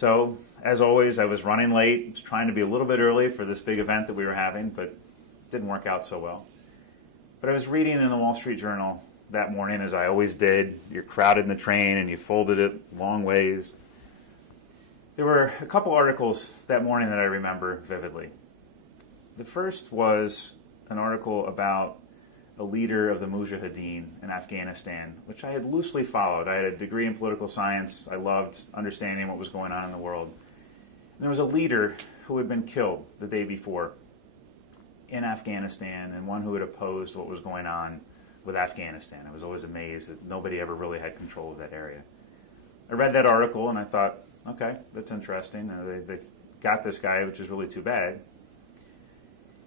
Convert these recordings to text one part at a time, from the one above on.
So, as always, I was running late. I was trying to be a little bit early for this big event that we were having, but it didn't work out so well. But I was reading in the Wall Street Journal that morning, as I always did. You're crowded in the train and you folded it long ways. There were a couple articles that morning that I remember vividly. The first was an article about a leader of the Mujahideen in Afghanistan, which I had loosely followed. I had a degree in political science. I loved understanding what was going on in the world. And there was a leader who had been killed the day before in Afghanistan, and one who had opposed what was going on with Afghanistan. I was always amazed that nobody ever really had control of that area. I read that article and I thought, okay, that's interesting. They got this guy, which is really too bad.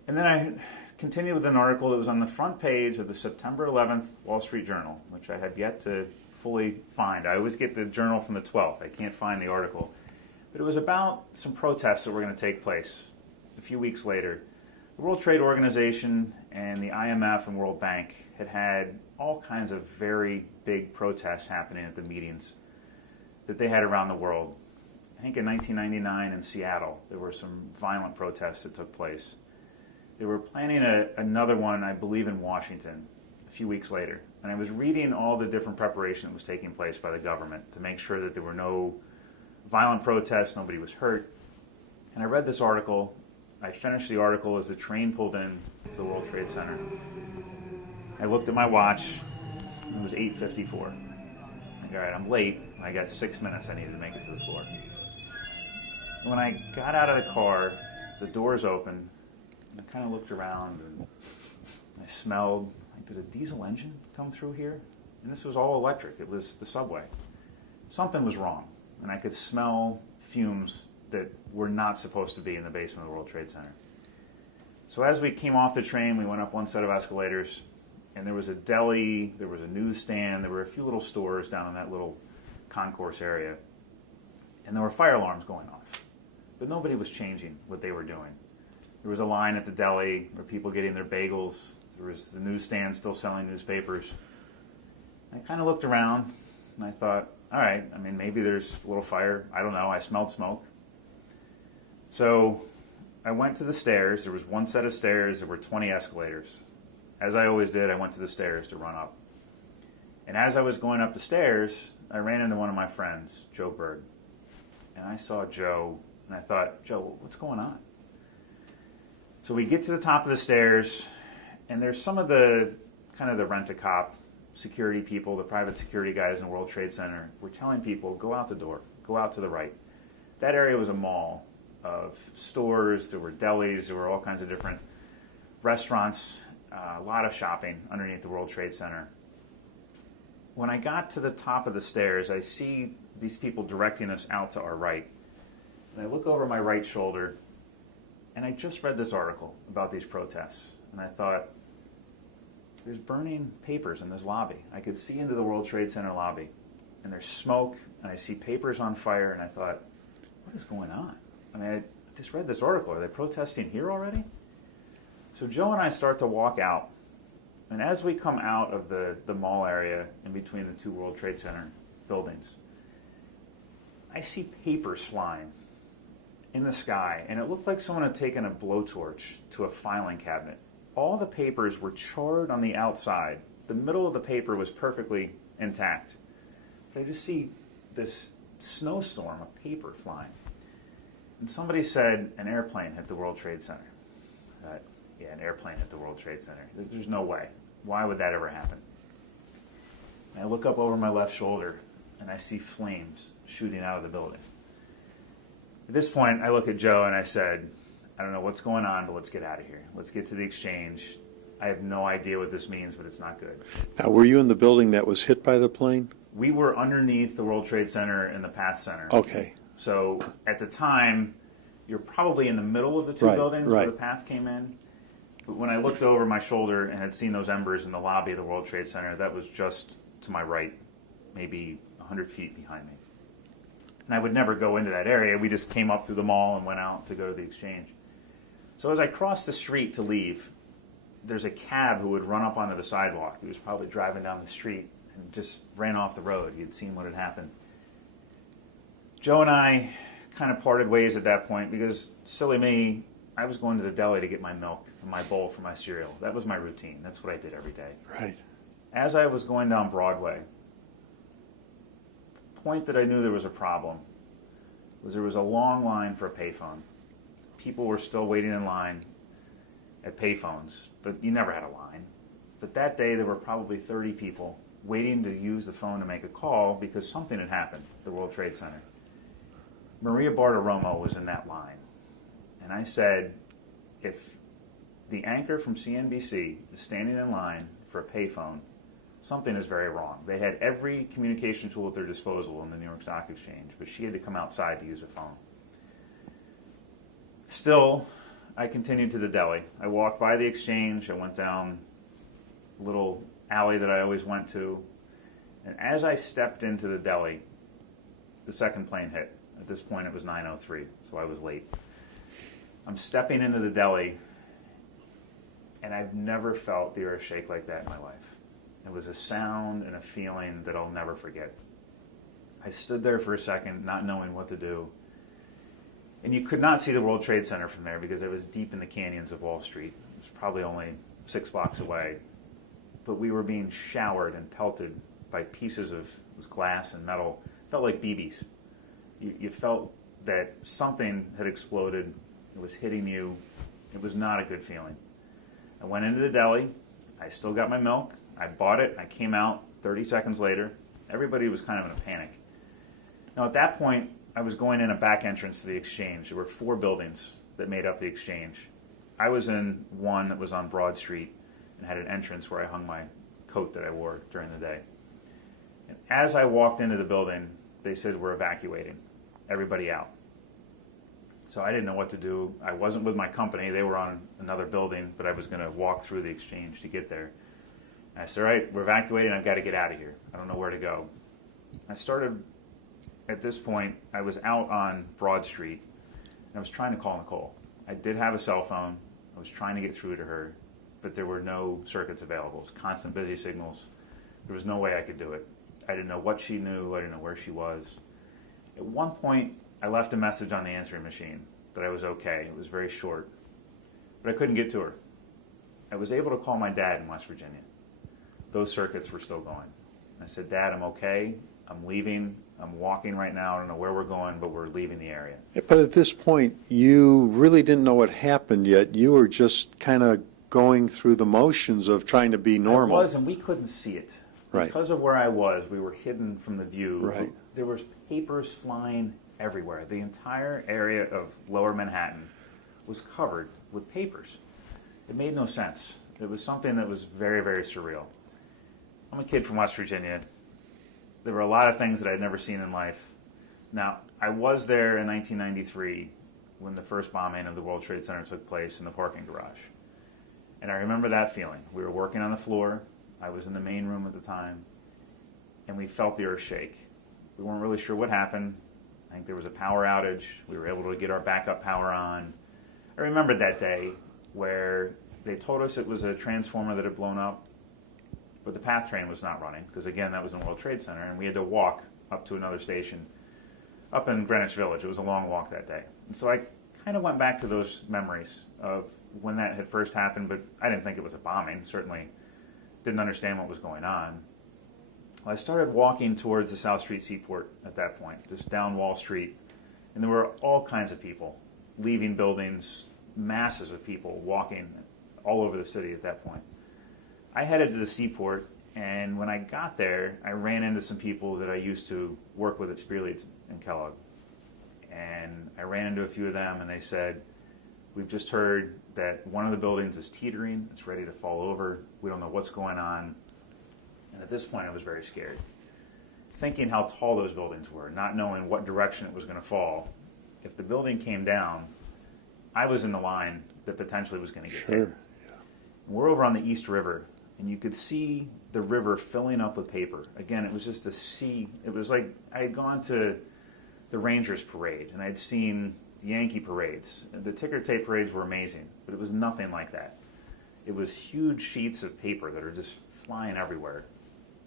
And then I continued with an article that was on the front page of the September 11th Wall Street Journal, which I have yet to fully find. I always get the journal from the 12th. I can't find the article. But it was about some protests that were going to take place a few weeks later. The World Trade Organization and the IMF and World Bank had all kinds of very big protests happening at the meetings that they had around the world. I think in 1999 in Seattle, there were some violent protests that took place. They were planning another one, I believe, in Washington a few weeks later. And I was reading all the different preparation that was taking place by the government to make sure that there were no violent protests, nobody was hurt. And I read this article. I finished the article as the train pulled in to the World Trade Center. I looked at my watch, and it was 8:54. All right, I'm late. I got 6 minutes I needed to make it to the floor. When I got out of the car, the doors opened, and I kind of looked around, and I smelled, like, did a diesel engine come through here? And this was all electric. It was the subway. Something was wrong, and I could smell fumes that were not supposed to be in the basement of the World Trade Center. So as we came off the train, we went up one set of escalators, and there was a deli, there was a newsstand, there were a few little stores down in that little concourse area, and there were fire alarms going off. But nobody was changing what they were doing. There was a line at the deli where people getting their bagels. There was the newsstand still selling newspapers. I kind of looked around, and I thought, all right, I mean, maybe there's a little fire. I don't know. I smelled smoke. So I went to the stairs. There was one set of stairs. There were 20 escalators. As I always did, I went to the stairs to run up. And as I was going up the stairs, I ran into one of my friends, Joe Berg. And I saw Joe, and I thought, Joe, what's going on? So we get to the top of the stairs, and there's some of the kind of the rent-a-cop security people, the private security guys in the World Trade Center, were telling people, go out the door, go out to the right. That area was a mall of stores, there were delis, there were all kinds of different restaurants, a lot of shopping underneath the World Trade Center. When I got to the top of the stairs, I see these people directing us out to our right. And I look over my right shoulder, and I just read this article about these protests. And I thought, there's burning papers in this lobby. I could see into the World Trade Center lobby, and there's smoke, and I see papers on fire, and I thought, what is going on? I mean, I just read this article. Are they protesting here already? So Joe and I start to walk out, and as we come out of the mall area in between the two World Trade Center buildings, I see papers flying in the sky, and it looked like someone had taken a blowtorch to a filing cabinet. All the papers were charred on the outside. The middle of the paper was perfectly intact. But I just see this snowstorm of paper flying. And somebody said, an airplane hit the World Trade Center. Yeah, an airplane hit the World Trade Center. There's no way. Why would that ever happen? And I look up over my left shoulder, and I see flames shooting out of the building. At this point, I look at Joe, and I said, I don't know what's going on, but let's get out of here. Let's get to the exchange. I have no idea what this means, but it's not good. Now, were you in the building that was hit by the plane? We were underneath the World Trade Center in the Path Center. Okay. So at the time, you're probably in the middle of the two buildings where the Path came in. But when I looked over my shoulder and had seen those embers in the lobby of the World Trade Center, that was just to my right, maybe 100 feet behind me. And I would never go into that area. We just came up through the mall and went out to go to the exchange. So as I crossed the street to leave, there's a cab who would run up onto the sidewalk. He was probably driving down the street and just ran off the road. He had seen what had happened. Joe and I kind of parted ways at that point because, silly me, I was going to the deli to get my milk and my bowl for my cereal. That was my routine. That's what I did every day. Right. As I was going down Broadway, the point that I knew there was a problem was there was a long line for a payphone. People were still waiting in line at payphones, but you never had a line. But that day there were probably 30 people waiting to use the phone to make a call because something had happened at the World Trade Center. Maria Bartiromo was in that line. And I said, if the anchor from CNBC is standing in line for a payphone, something is very wrong. They had every communication tool at their disposal in the New York Stock Exchange, but she had to come outside to use a phone. Still, I continued to the deli. I walked by the exchange. I went down a little alley that I always went to. And as I stepped into the deli, the second plane hit. At this point, it was 9:03, so I was late. I'm stepping into the deli, and I've never felt the earth shake like that in my life. It was a sound and a feeling that I'll never forget. I stood there for a second, not knowing what to do. And you could not see the World Trade Center from there because it was deep in the canyons of Wall Street. It was probably only 6 blocks away. But we were being showered and pelted by pieces of glass and metal. It felt like BBs. You felt that something had exploded. It was hitting you. It was not a good feeling. I went into the deli. I still got my milk. I bought it. I came out 30 seconds later. Everybody was kind of in a panic. Now, at that point, I was going in a back entrance to the exchange. There were 4 buildings that made up the exchange. I was in one that was on Broad Street and had an entrance where I hung my coat that I wore during the day. And as I walked into the building, they said, we're evacuating. Everybody out. So I didn't know what to do. I wasn't with my company. They were on another building, but I was going to walk through the exchange to get there. And I said, all right, we're evacuating. I've got to get out of here. I don't know where to go. I started, at this point, I was out on Broad Street, and I was trying to call Nicole. I did have a cell phone. I was trying to get through to her, but there were no circuits available. It was constant busy signals. There was no way I could do it. I didn't know what she knew. I didn't know where she was. At one point, I left a message on the answering machine that I was okay. It was very short, but I couldn't get to her. I was able to call my dad in West Virginia. Those circuits were still going. I said, Dad, I'm okay. I'm leaving. I'm walking right now. I don't know where we're going, but we're leaving the area. But at this point, you really didn't know what happened yet. You were just kind of going through the motions of trying to be normal. I was, and we couldn't see it. Right. Because of where I was, we were hidden from the view. Right. There was papers flying everywhere. The entire area of Lower Manhattan was covered with papers. It made no sense. It was something that was very, very surreal. I'm a kid from West Virginia. There were a lot of things that I'd never seen in life. Now, I was there in 1993 when the first bombing of the World Trade Center took place in the parking garage. And I remember that feeling. We were working on the floor. I was in the main room at the time. And we felt the earth shake. We weren't really sure what happened. I think there was a power outage. We were able to get our backup power on. I remember that day where they told us it was a transformer that had blown up, but the PATH train was not running, because again, that was in World Trade Center, and we had to walk up to another station up in Greenwich Village. It was a long walk that day. And so I kind of went back to those memories of when that had first happened, but I didn't think it was a bombing. Certainly didn't understand what was going on. Well, I started walking towards the South Street Seaport at that point, just down Wall Street, and there were all kinds of people leaving buildings, masses of people walking all over the city at that point. I headed to the seaport, and when I got there, I ran into some people that I used to work with at Spearleads and Kellogg. And I ran into a few of them, and they said, we've just heard that one of the buildings is teetering. It's ready to fall over. We don't know what's going on. And at this point, I was very scared, thinking how tall those buildings were, not knowing what direction it was going to fall. If the building came down, I was in the line that potentially was going to get hit. Yeah. We're over on the East River, and you could see the river filling up with paper. Again, it was just a sea. It was like I had gone to the Rangers parade, and I'd seen the Yankee parades. The ticker tape parades were amazing, but it was nothing like that. It was huge sheets of paper that are just flying everywhere.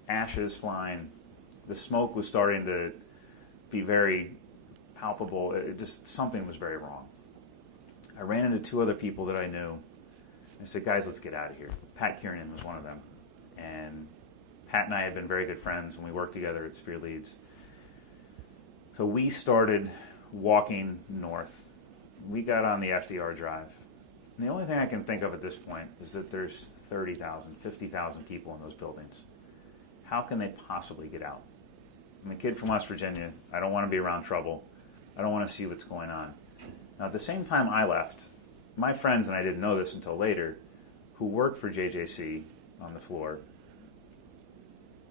Ashes flying. The smoke was starting to be very palpable. It just, something was very wrong. I ran into two other people that I knew. I said, guys, let's get out of here. Pat Kiernan was one of them. And Pat and I had been very good friends, and we worked together at Spear Leads. So we started walking north. We got on the FDR Drive. And the only thing I can think of at this point is that there's 30,000, 50,000 people in those buildings. How can they possibly get out? I'm a kid from West Virginia. I don't want to be around trouble. I don't want to see what's going on. Now, at the same time I left, my friends, and I didn't know this until later, who worked for JJC on the floor,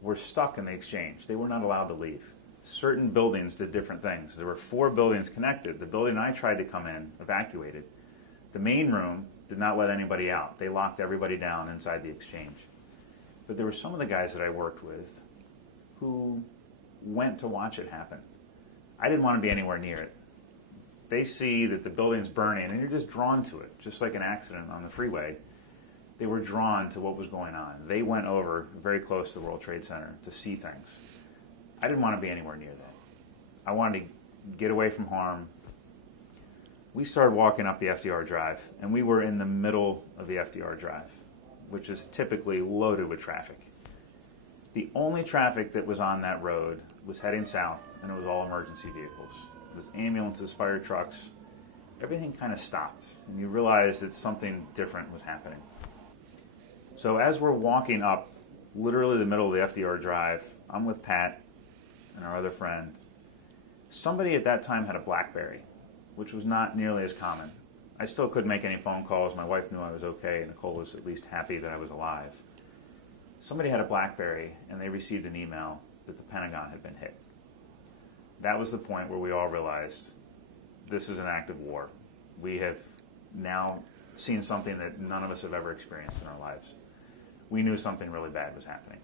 were stuck in the exchange. They were not allowed to leave. Certain buildings did different things. There were 4 buildings connected. The building I tried to come in evacuated. The main room did not let anybody out. They locked everybody down inside the exchange. But there were some of the guys that I worked with who went to watch it happen. I didn't want to be anywhere near it. They see that the building's burning, and you're just drawn to it, just like an accident on the freeway. They were drawn to what was going on. They went over very close to the World Trade Center to see things. I didn't want to be anywhere near that. I wanted to get away from harm. We started walking up the FDR Drive, and we were in the middle of the FDR Drive, which is typically loaded with traffic. The only traffic that was on that road was heading south, and it was all emergency vehicles. It was ambulances, fire trucks. Everything kind of stopped, and you realized that something different was happening. So as we're walking up, literally the middle of the FDR Drive, I'm with Pat and our other friend. Somebody at that time had a BlackBerry, which was not nearly as common. I still couldn't make any phone calls. My wife knew I was okay, and Nicole was at least happy that I was alive. Somebody had a BlackBerry, and they received an email that the Pentagon had been hit. That was the point where we all realized this is an act of war. We have now seen something that none of us have ever experienced in our lives. We knew something really bad was happening.